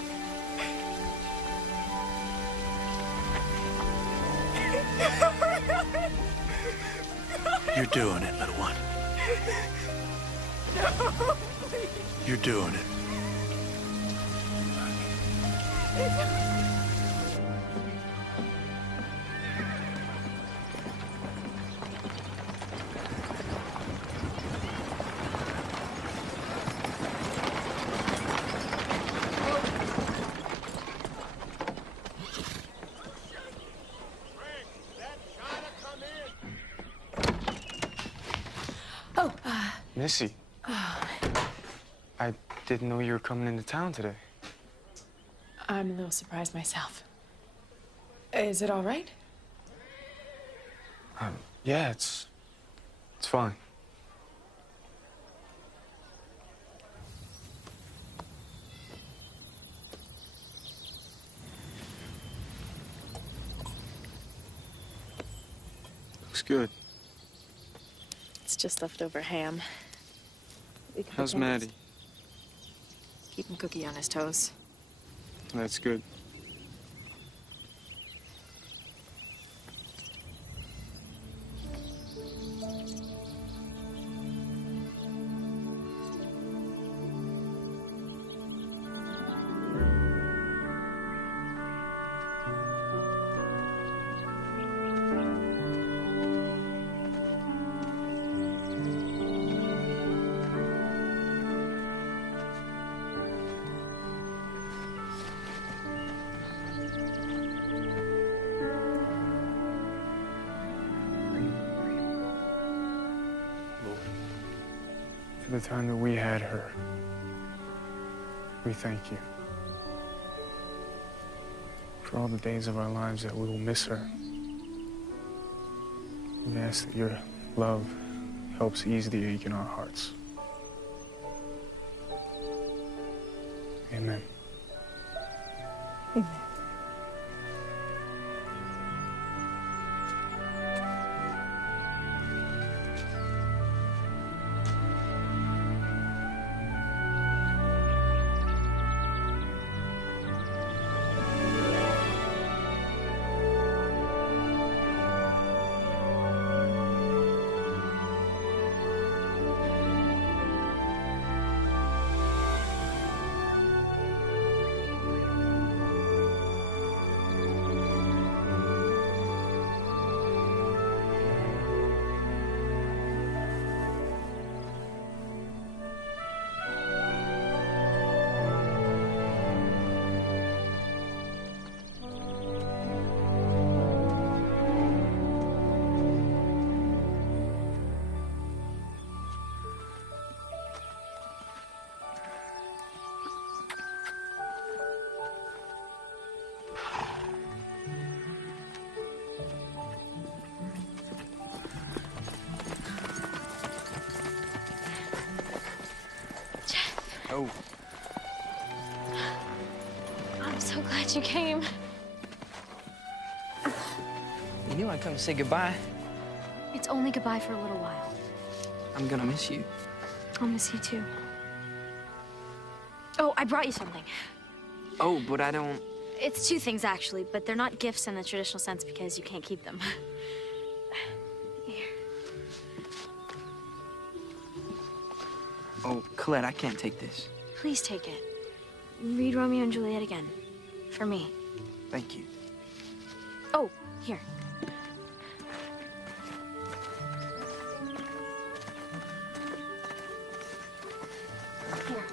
You're doing it, little one. No, please. You're doing it. Oh, Missy, I didn't know you were coming into town today. I'm a little surprised myself. Is it all right? Yeah, it's fine. Looks good. It's just leftover ham. We can How's pretend it's- Maddie? Keeping Cookie on his toes. That's good. For the time that we had her, we thank you. For all the days of our lives that we will miss her, we ask that your love helps ease the ache in our hearts. Amen. Amen. Oh. I'm so glad you came. You knew I'd come to say goodbye. It's only goodbye for a little while. I'm gonna miss you. I'll miss you too. Oh, I brought you something. Oh, but I don't... It's two things, actually, but they're not gifts in the traditional sense because you can't keep them. Here. Oh, Colette, I can't take this. Please take it. Read Romeo and Juliet again. For me. Thank you. Oh, here. Here.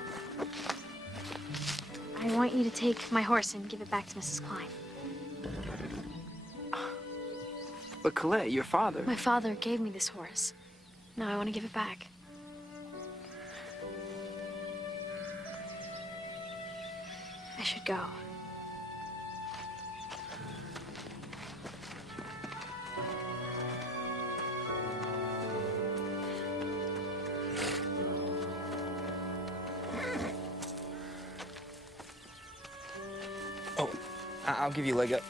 I want you to take my horse and give it back to Mrs. Klein. But Colette, your father... My father gave me this horse. Now I want to give it back. I should go. Oh, I'll give you a leg up.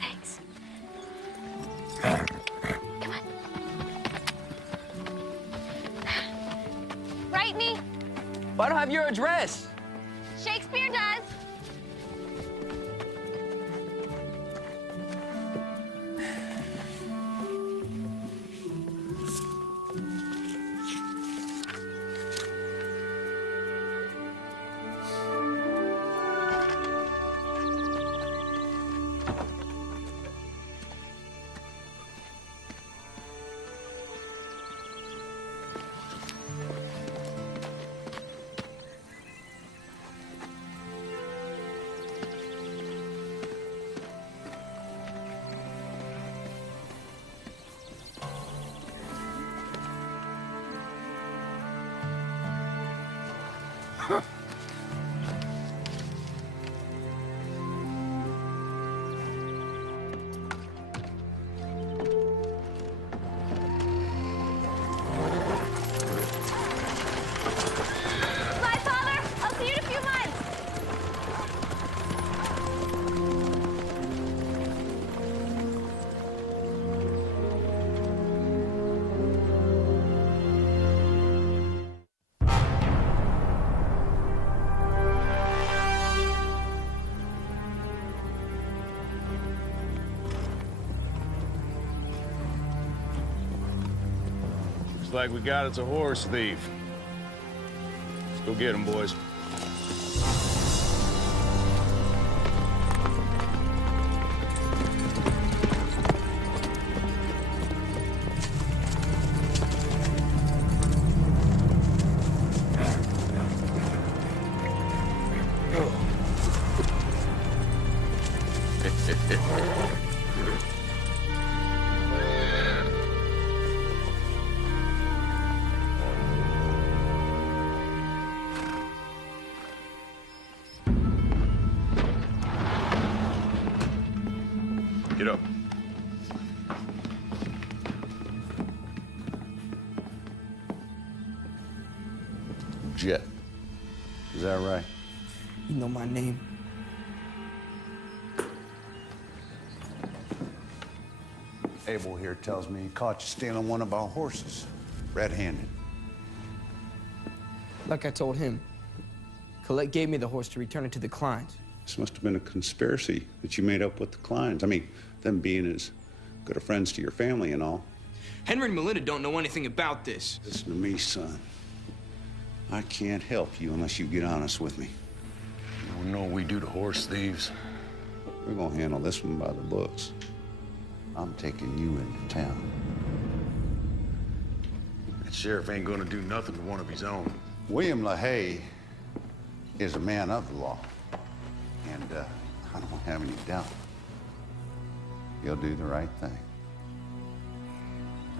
Thanks. Come on. Write me. Well, I don't have your address. Shakespeare does. like we got us a horse thief. Let's go get him, boys. Get up. Jet. Is that right? You know my name. Abel here tells me he caught you stealing one of our horses, red-handed. Like I told him, Colette gave me the horse to return it to the Kleins. This must have been a conspiracy that you made up with the Kleins. I mean, them being as good of friends to your family and all. Henry and Melinda don't know anything about this. Listen to me, son. I can't help you unless you get honest with me. You don't know what we do to horse thieves. We're gonna handle this one by the books. I'm taking you into town. That sheriff ain't gonna do nothing to one of his own. William LaHaye is a man of the law. And I don't have any doubt he'll do the right thing.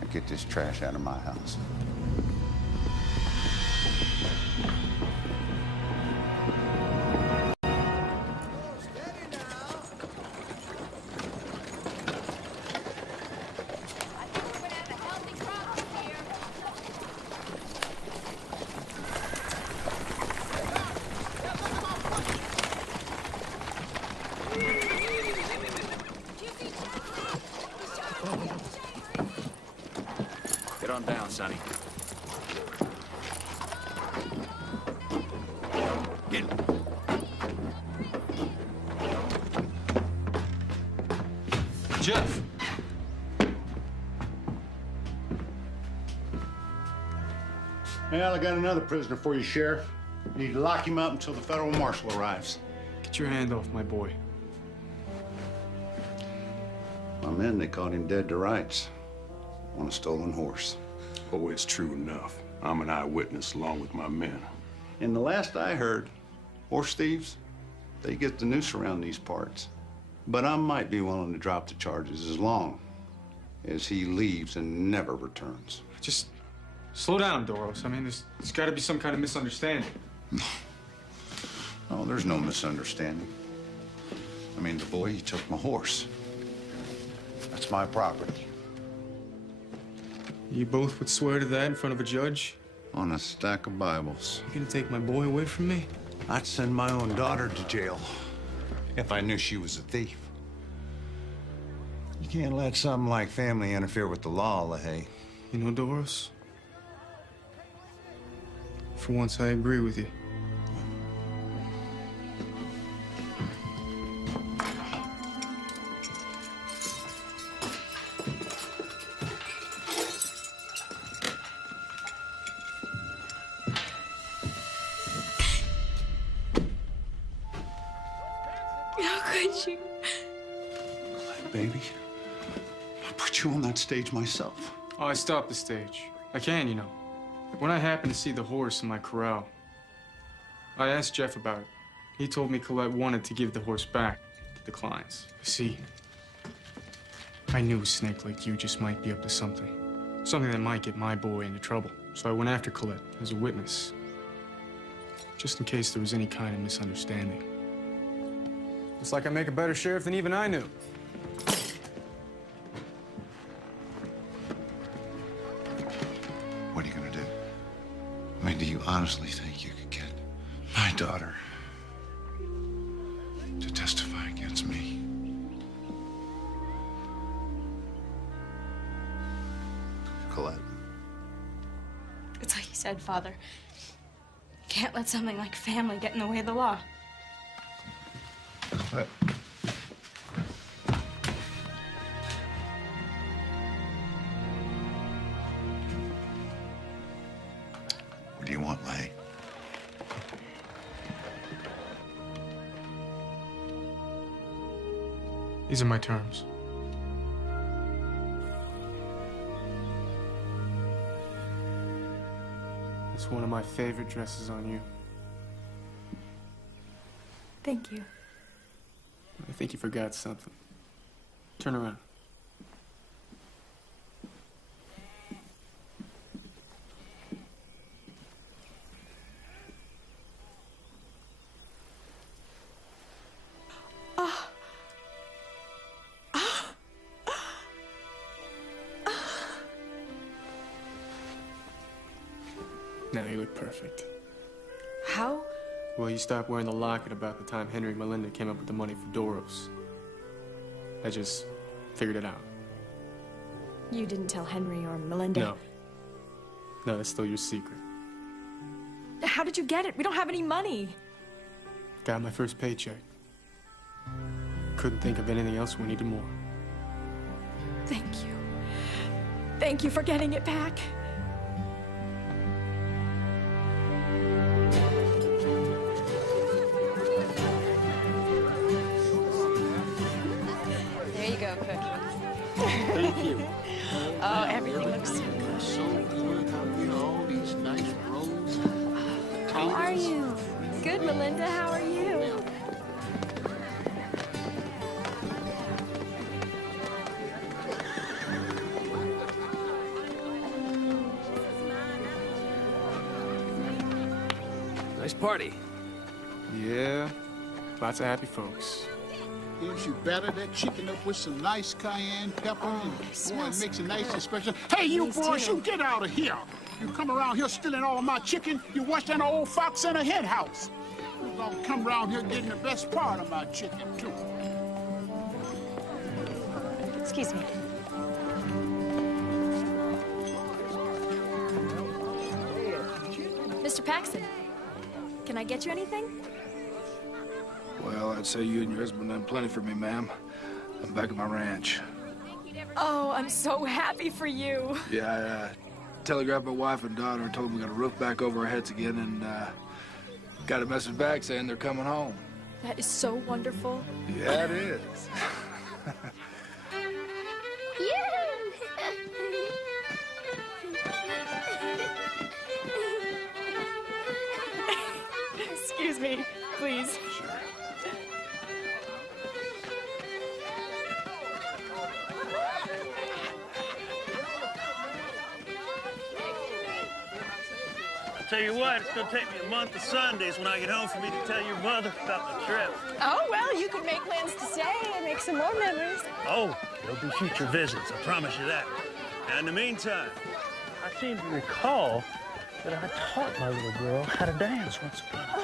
Now get this trash out of my house. Get on down, Sonny. Get. Jeff. Well, I got another prisoner for you, Sheriff. You need to lock him up until the federal marshal arrives. Get your hand off my boy. My men, they caught him dead to rights on a stolen horse. Oh, it's true enough. I'm an eyewitness along with my men. And the last I heard, horse thieves, they get the noose around these parts. But I might be willing to drop the charges as long as he leaves and never returns. Just slow down, Doros. I mean, there's got to be some kind of misunderstanding. No, there's no misunderstanding. I mean, the boy, he took my horse. That's my property. You both would swear to that in front of a judge? On a stack of Bibles. You gonna take my boy away from me? I'd send my own daughter to jail if I knew she was a thief. You can't let something like family interfere with the law, LaHaye. You know, Doros, for once I agree with you. How could you? Baby, I put you on that stage myself. Oh, I stopped the stage. I can, you know. When I happened to see the horse in my corral, I asked Jeff about it. He told me Colette wanted to give the horse back to the Kleins. See, I knew a snake like you just might be up to something. Something that might get my boy into trouble. So I went after Colette as a witness, just in case there was any kind of misunderstanding. It's like I make a better sheriff than even I knew. What are you gonna do? I mean, do you honestly think you could get my daughter to testify against me? Colette. It's like you said, Father. You can't let something like family get in the way of the law. Colette. These are my terms. It's one of my favorite dresses on you. Thank you. I think you forgot something. Turn around. Now you look perfect. How? Well, you stopped wearing the locket about the time Henry and Melinda came up with the money for Doros. I just figured it out. You didn't tell Henry or Melinda? No. No, that's still your secret. How did you get it? We don't have any money. Got my first paycheck. Couldn't think of anything else. We needed more. Thank you. Thank you for getting it back. There you go, Cookie. Thank you. Oh, everything looks so good. So good out here, all these nice rolls. How are you? Good, Melinda. How are you? Nice party. Yeah, lots of happy folks. Gives you better that chicken up with some nice cayenne pepper. Oh, And boy, smells it makes so it nice good. and special. Hey, you These boys, too. you get out of here. You come around here stealing all of my chicken. You worse than an old fox in a hen house. You gonna come around here getting the best part of my chicken, too. Excuse me. Mr. Paxton, can I get you anything? Well, I'd say you and your husband done plenty for me, ma'am. I'm back at my ranch. Oh, I'm so happy for you. Yeah, I telegraphed my wife and daughter and told them we got a roof back over our heads again, and got a message back saying they're coming home. That is so wonderful. Yeah, it is. Excuse me, please. Tell you what, it's gonna take me a month of Sundays when I get home for me to tell your mother about my trip. Oh, well, you could make plans to stay and make some more memories. Oh, there'll be future visits, I promise you that. Now, in the meantime, I seem to recall that I taught my little girl how to dance once upon a time.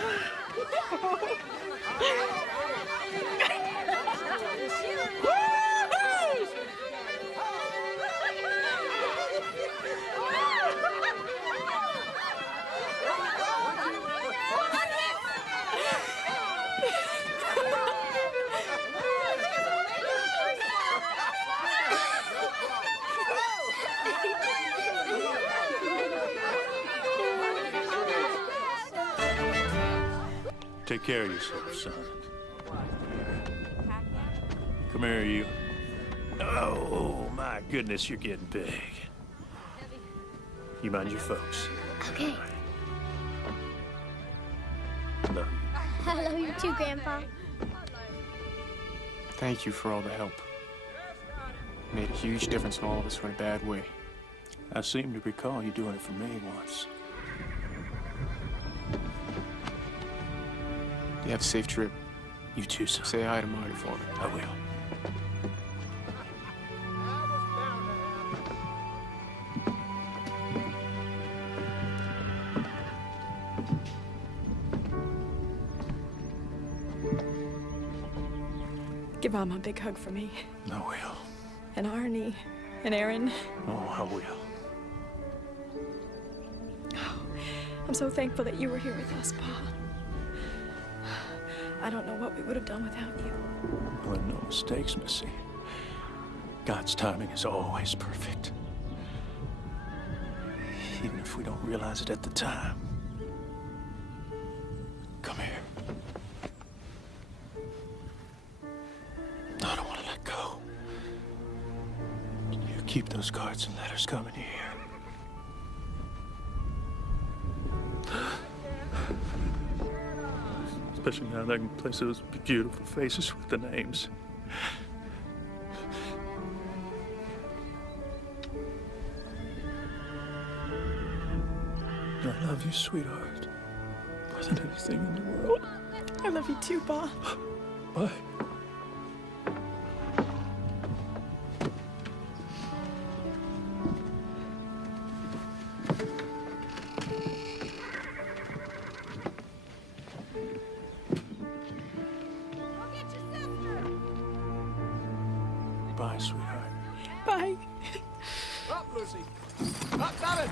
Take care of yourself, son. Come here, you. Oh, my goodness, you're getting big. You mind your folks. Okay. Love you. I love you too, Grandpa. Thank you for all the help. Made a huge difference when all of us were in a bad way. I seem to recall you doing it for me once. You have a safe trip. You too, son. Say hi to Marty for me. I will. Give Mom a big hug for me. I will. And Arnie. And Aaron. Oh, I will. I'm so thankful that you were here with us, Pa. I don't know what we would have done without you. Well, no mistakes, Missy. God's timing is always perfect. Even if we don't realize it at the time. Come here. I don't want to let keep those cards and letters coming here. Especially now that I can place those beautiful faces with the names. I love you, sweetheart. More than anything in the world. I love you too, Pa. Bye. Bye, sweetheart. Bye. Up, Lucy. Up, David.